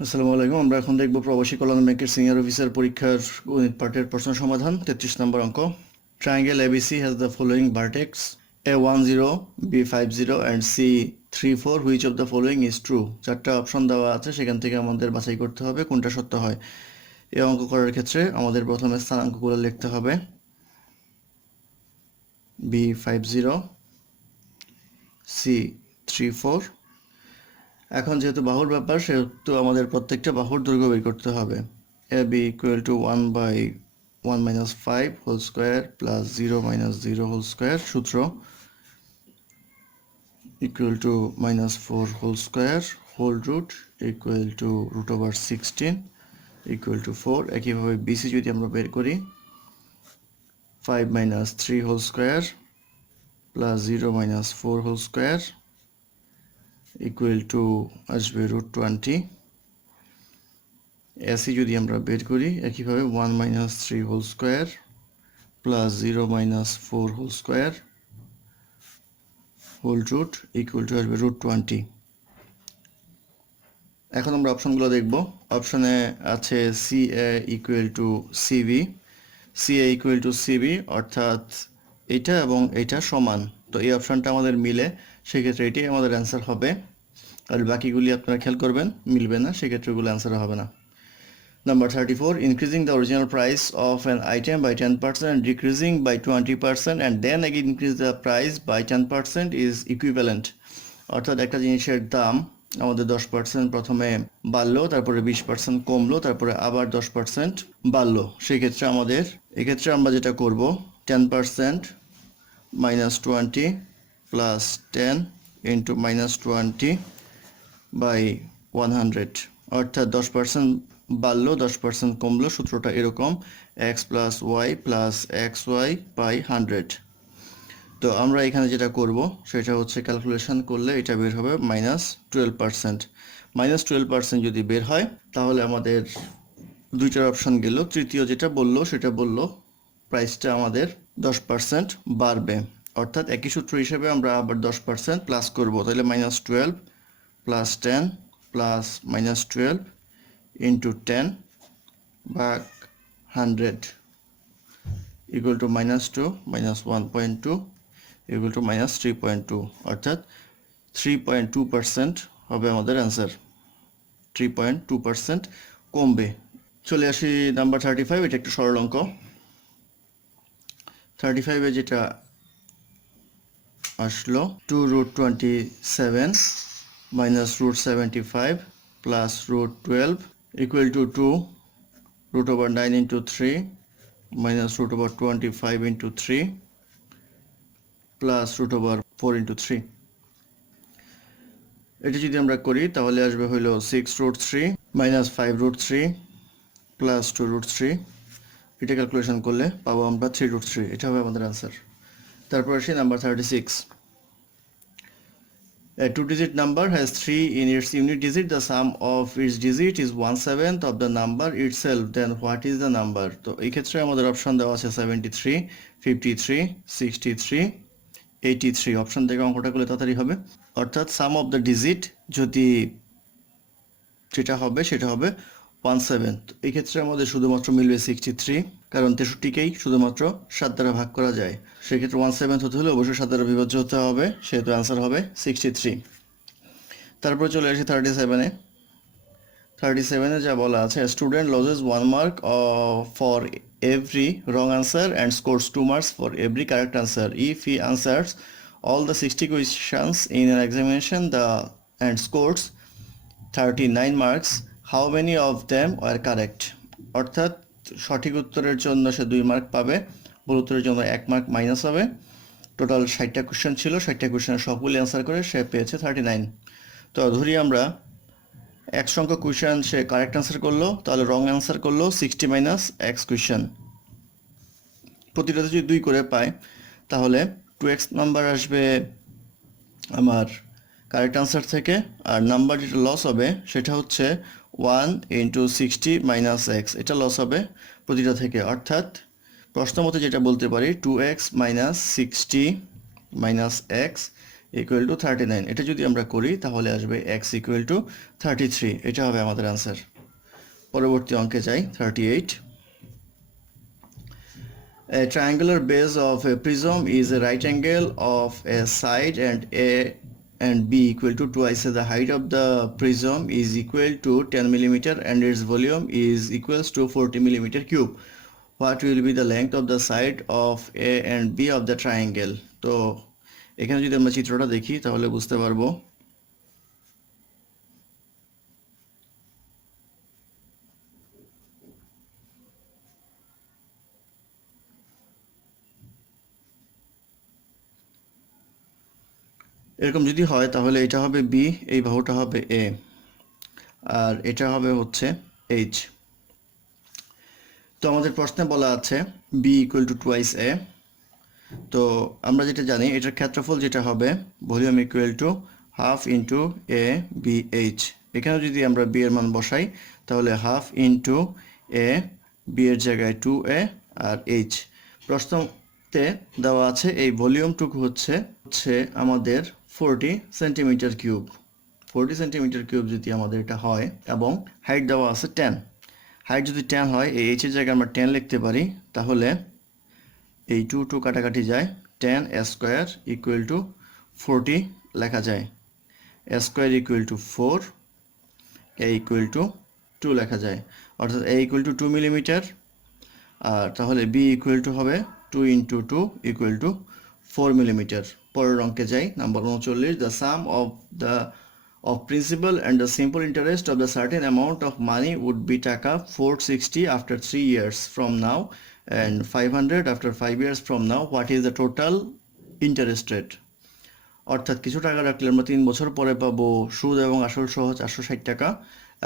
আসসালামু আলাইকুম। আমরা এখন দেখব প্রবাসী কল্যাণ ব্যাংকের সিনিয়র অফিসার পরীক্ষার গণিত পার্টের প্রশ্ন সমাধান। 33 নম্বর অঙ্ক। Triangle ABC has the following vertex A10, B50 and C34. Which of the following is true? চারটা অপশন দেওয়া আছে, সেখান থেকে আমাদের বাছাই করতে হবে কোনটা সত্য হয়। এই অঙ্ক করার ক্ষেত্রে আমাদের প্রথমে স্থানাঙ্কগুলো লিখতে হবে। B50, C34। এখন যেহেতু বাহুর ব্যাপার, সেহেতু আমাদের প্রত্যেকটা বাহুর দৈর্ঘ্য বের করতে হবে। AB equal to 1/1 minus 5 whole square plus 0 minus 0 whole square. সূত্র equal to -4 whole square whole root equal to √16 equal to 4। একইভাবে বিসি যদি আমরা বের করি, 5 minus 3 whole square plus 0 minus 4 whole square equal to আসবে √20। এসি যদি আমরা বের করি, একইভাবে 1 minus 3 whole square plus 0 minus 4 whole square whole root equal to আসবে √20। এখন আমরা অপশনগুলো দেখব। অপশনে আছে CA equal to CB. CA equal to CB অর্থাৎ এইটা এবং এইটা সমান। তো এই অপশনটা আমাদের মিলে, সেক্ষেত্রে এটাই আমাদের অ্যান্সার হবে। আর বাকিগুলি আপনারা খেয়াল করবেন, মিলবে না, সেক্ষেত্রে ওগুলো অ্যান্সার হবে না। Number 34, increasing the original price of an item by 10% and decreasing by 20% and then again increase the price by 10% is equivalent. অর্থাৎ একটা জিনিসের দাম আমাদের 10% প্রথমে বাড়লো, তারপরে 20% কমলো, তারপরে আবার 10% বাড়লো। সেক্ষেত্রে এক্ষেত্রে আমরা যেটা করব, 10% -20 প্লাস 10 ইন্টু -20 বাই 100, অর্থাৎ 10% বাড়লো 10% কমলো। সূত্রটা এরকম, x plus y plus x y by 100। তো আমরা এখানে যেটা করব সেটা হচ্ছে ক্যালকুলেশন করলে এটা বের হবে -12%। -12% যদি বের হয়, তাহলে আমাদের দুইটার অপশন গেল। তৃতীয় যেটা বললো সেটা বললো প্রাইসটা আমাদের 10% বাড়বে, অর্থাৎ একই সূত্র হিসেবে আমরা আবার 10% প্লাস করব। তাহলে -12 প্লাস 10 প্লাস -12 ইন্টু 10 ভাগ 100 ইকুয়াল টু -2 -1.2 ইকুয়াল টু -3.2, অর্থাৎ 3.2% হবে আমাদের অ্যান্সার। 3.2% কমবে। চলে আসি নাম্বার 35। এটা একটু সরল অঙ্ক। 35-এ যেটা আসলো, 2√27 minus √75 plus √12 equal to 2 √9 into 3 minus √25 into 3 plus √4 into 3। এটি যদি আমরা করি তাহলে আসবে হইল 6√3 minus 5√3 plus 2√3। এটা ক্যালকুলেশন করলে পাবো আমরা 3√3। এটা হবে আমাদের অ্যান্সার। তারপর আসি number 36। A two-digit number has 3 in its unit digit. The sum of its digit is 1/7 of the number itself. Then what is the number? তো এই ক্ষেত্রে আমাদের অপশন দেওয়া আছে 73, 53, 63, 83। অপশন থেকে অঙ্কটা করলে তাড়াতাড়ি হবে। অর্থাৎ সাম অফ দ্য ডিজিট যদি যেটা হবে সেটা হবে 1/7। এই ক্ষেত্রে আমাদের শুধুমাত্র মিলবে 63, কারণ 63কেই শুধুমাত্র 7 দ্বারা ভাগ করা যায়। সেক্ষেত্রে 1/7 হতে হলে অবশ্যই 7 দ্বারা বিভাজ্য হতে হবে, সেহেতু অ্যান্সার হবে 63। তারপর চলে আসি 37-এ। 37-এ যা বলা আছে, student loses 1 mark for every wrong answer and scores 2 marks for every correct answer if he answers all the 60 questions in an examination and scores 39 marks, how many of them are correct? অর্থাৎ সঠিক উত্তরের জন্য সে 2 mark পাবে, ভুল উত্তরের জন্য 1 mark minus হবে। Total 60টা question ছিল, 60টা কোশ্চেনের সবগুলি অ্যান্সার করে সে পেয়েছে 39। তো ধরি আমরা এক সংখ্যক কোশ্চেন সে কারেক্ট অ্যান্সার করলো, তাহলে রং অ্যান্সার করলো 60 মাইনাস x কোশ্চেন। প্রতিটাতে যদি 2 করে পায়, তাহলে 2x নাম্বার আসবে আমার কারেক্ট আনসার থেকে। আর নাম্বার যেটা লস হবে সেটা হচ্ছে 1 ইন্টু 60 মাইনাস x, এটা লস হবে প্রতিটা থেকে। অর্থাৎ প্রশ্ন মতে যেটা বলতে পারি, 2x minus 60 minus x equal to 39। এটা যদি আমরা করি তাহলে আসবে এক্স ইকুয়াল টু 33। এটা হবে আমাদের আনসার। পরবর্তী অঙ্কে যাই, 38। A triangular base of a prism is a right angle of a side and A and B equal to twice the height of the prism is equal to 10 millimeter and its volume is equals to 40 millimeter cube. What will be the length of the side of A and B of the triangle? তো এখানে যদি আমরা চিত্রটা দেখি তাহলে বুঝতে পারবো। এরকম যদি হয় তাহলে এটা হবে বি, এই বাহুটা হবে এ, আর এটা হবে হচ্ছে এইচ। তো আমাদের প্রশ্নে বলা আছে B equal to twice A. তো আমরা যেটা জানি এটার ক্ষেত্রফল যেটা হবে volume equal to half into A B H. এখানে যদি আমরা বি এর মান বসাই তাহলে হাফ ইন্টু এ, বি এর জায়গায় 2a আর এইচ। প্রশ্নতে দেওয়া আছে এই ভলিউমটুকু হচ্ছে আমাদের 40 সেন্টিমিটার কিউব। 40 সেন্টিমিটার কিউব যদি আমাদের এটা হয় এবং হাইট দেওয়া আছে 10। হাইট যদি 10 হয় এই এইচের জায়গায় আমরা 10 লিখতে পারি, তাহলে এই 2 কাটাকাটি যায়, 10 স্কোয়ার ইকুয়াল টু 40 লেখা যায়। Square equal to 4, A equal to 2 লেখা যায়, অর্থাৎ এ ইকুয়াল টু 2 মিলিমিটার। আর তাহলে বি ইকুয়াল টু হবে 2 ইন্টু 2 ইকুয়াল টু 4 মিলিমিটার। পরের অঙ্কে যাই, number 39। The some of principal and the simple interest of the certain amount of money would be টাকা 460 after 3 years from now and 500 after 5 years from now. What is the total interest rate? অর্থাৎ কিছু টাকা রাখলে আমরা 3 বছর পরে পাবো সুদ এবং আসল সহ 460 টাকা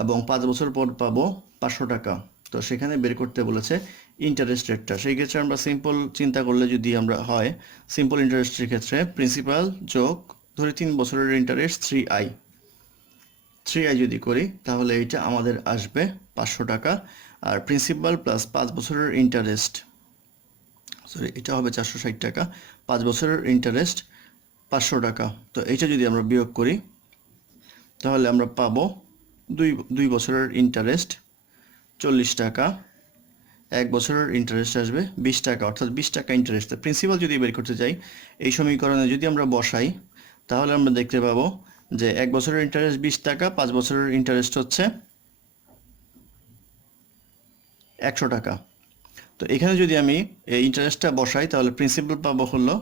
এবং 5 বছর পর পাবো 500 টাকা। তো সেখানে বের করতে বলেছে ইন্টারেস্ট রেটটা। সেই ক্ষেত্রে আমরা সিম্পল চিন্তা করলে যদি আমরা হয় সিম্পল ইন্টারেস্টের ক্ষেত্রে প্রিন্সিপাল যোগ ধরে 3 বছরের ইন্টারেস্ট 3i যদি করি তাহলে এইটা আমাদের আসবে 500 টাকা। আর প্রিন্সিপাল প্লাস 5 বছরের ইন্টারেস্ট, সরি এটা হবে 460 টাকা, 5 বছরের ইন্টারেস্ট 500 টাকা। তো এইটা যদি আমরা বিয়োগ করি তাহলে আমরা পাবো 2 বছরের ইন্টারেস্ট 40 টাকা, 1 বছরের ইন্টারেস্ট আসবে 20 টাকা, অর্থাৎ 20 টাকা ইন্টারেস্ট। প্রিন্সিপাল যদি বের করতে যাই এই সমীকরণে যদি আমরা বসাই তাহলে আমরা দেখতে পাবো যে 1 বছরের ইন্টারেস্ট 20 টাকা, 5 বছরের ইন্টারেস্ট হচ্ছে 100 টাকা। তো এখানে যদি আমি এই ইন্টারেস্টটা বসাই তাহলে প্রিন্সিপাল পাবো হলো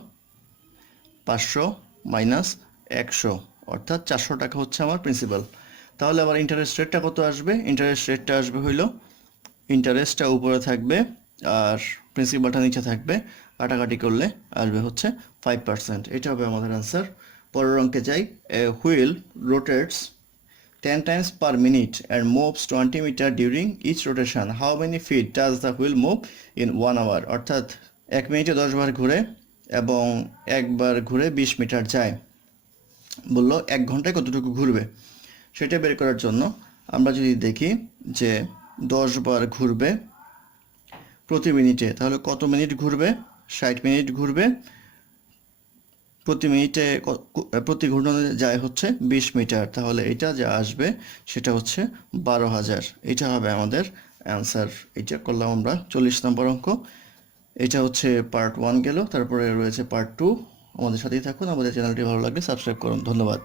500 মাইনাস 100, অর্থাৎ 400 টাকা হচ্ছে আমার প্রিন্সিপাল। তাহলে আবার ইন্টারেস্ট রেটটা কত আসবে? ইন্টারেস্ট রেটটা আসবে হইল, ইন্টারেস্টটা উপরে থাকবে আর প্রিন্সিপালটা নিচে থাকবে, কাটাকাটি করলে আসবে হচ্ছে 5%। এটা হবে আমাদের আনসার। পরের অঙ্কে যাই। এ wheel rotates 10 times per minute and moves 20 meter during each rotation. How many feet does the wheel move in 1 hour? অর্থাৎ 1 মিনিটে 10 বার ঘুরে এবং একবার ঘুরে 20 মিটার যায়। বললো 1 ঘন্টায় কতটুকু ঘুরবে, সেটা বের করার জন্য আমরা যদি দেখি যে 10 বার ঘুরবে প্রতি মিনিটে, তাহলে কত মিনিট ঘুরবে? 60 মিনিট ঘুরবে। প্রতি মিনিটে প্রতি ঘূর্ণনে যায় হচ্ছে 20 মিটার, তাহলে এটা যা আসবে সেটা হচ্ছে 12,000। এটা হবে আমাদের অ্যান্সার। এটা করলাম আমরা 40 নম্বর অঙ্ক। এটা হচ্ছে পার্ট 1 গেল, তারপরে রয়েছে পার্ট 2। আমাদের সাথেই থাকুন, আমাদের চ্যানেলটি ভালো লাগলে সাবস্ক্রাইব করুন। ধন্যবাদ।